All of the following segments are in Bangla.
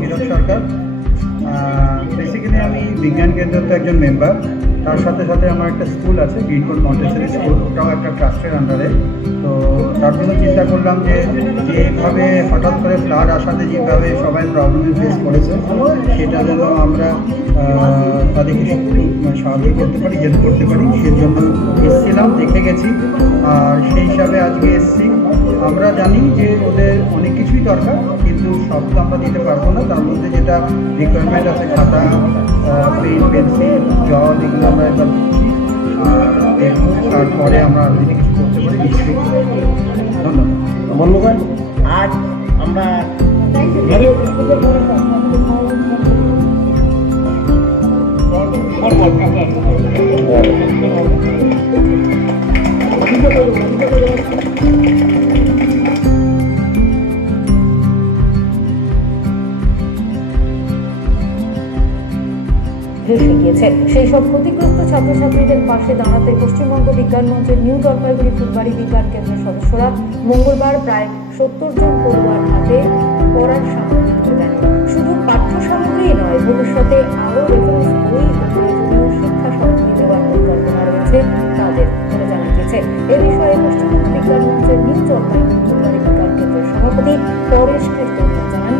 হিরক সরকার। বেসিক্যালি আমি বিজ্ঞান কেন্দ্রের তো একজন মেম্বার, তার সাথে সাথে আমার একটা স্কুল আছে, গ্রিনফোর্ড মন্টেসরি স্কুল, ওটাও একটা ট্রাস্টের আন্ডারে। তো তার জন্য চিন্তা করলাম যে যেভাবে হঠাৎ করে ফ্লাড আসাতে যেভাবে সবাই প্রবলেম ফেস করেছে, সেটা যেন আমরা তাদেরকে সাহায্য করতে পারি, হেল্প করতে পারি, সেই জন্য এসেছিলাম, দেখে গেছি। আর সেই হিসাবে আজকে এসেছি। আমরা জানি যে ওদের অনেক কিছুই দরকার, কিন্তু সব তো আমরা দিতে পারবো না। তার মধ্যে যেটা রিকোয়ারমেন্ট আছে, খাতা, পেন, পেন্সিল, জল, এগুলো আমরা একবার দিচ্ছি। আর দেখবো তারপরে আমরা আরও যদি কিছু করতে পারি নিশ্চয়ই। ধন্যবাদ বন্ধুগণ। আজ আমরা ভেসে গিয়েছে। সেই সব ক্ষতিগ্রস্ত ছাত্রছাত্রীদের পাশে দাঁড়াতে পশ্চিমবঙ্গ বিজ্ঞান মঞ্চের নিউ জলপাইগুড়ি ফুলবাড়ি বিজ্ঞান কেন্দ্রের সদস্যরা মঙ্গলবার প্রায় 70 জন পড়ুয়ার হাতে পড়ার সামগ্রী তুলে দেন। শুধু পাঠ্য সামগ্রী নয়, ভবিষ্যতে আরও রেফারেন্স বই ও প্রয়োজনীয় শিক্ষা সামগ্রী দেওয়ার পরিকল্পনা রয়েছে তাদের বলে জানা গেছে। এ বিষয়ে পশ্চিমবঙ্গ বিজ্ঞান মঞ্চের নিউ জলপাইগুড়ি ফুলবাড়ি বিজ্ঞান কেন্দ্রের সভাপতি পরেশ কীর্তন জানান,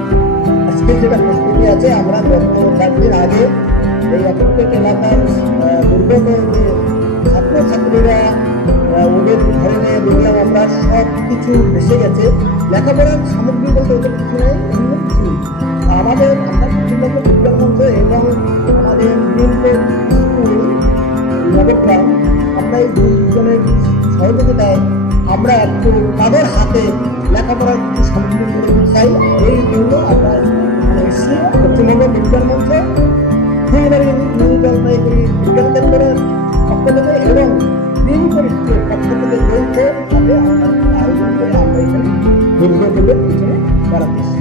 আজকে যেটা প্রস্তুতি আছে, আমরা গত 4 দিন আগে এই অপরপেট এলাকার দুর্গত যে ছাত্রছাত্রীরা, ওদের ঘরে দেখলাম আমরা সব কিছু ভেসে গেছে। লেখাপড়ার সামগ্রী বলতে ওদের কিছু নেই, অন্য কিছু। আমাদের আমরা পশ্চিমবঙ্গ বিজ্ঞান মঞ্চ এবং আমাদের গ্রিনফোর্ড স্কুল নবগ্রাম, আমরা এই দুজনের সহযোগিতায় আমরা একটু তাদের হাতে লেখাপড়ার কিছু সামগ্রীগুলো চাই। এই জন্য আমরা এসেছি পশ্চিমবঙ্গ বিজ্ঞান মঞ্চ ফুলবাড়ি নিউ জলপাইগুড়ি বিজ্ঞান কেন্দ্রের পক্ষ থেকে এবং গ্রিনফোর্ড স্কুলের পক্ষ থেকে যৌথভাবে আমরা আয়োজন করে আমরা এখানে দুর্গগুলোর পিছনে দাঁড়াতেছি।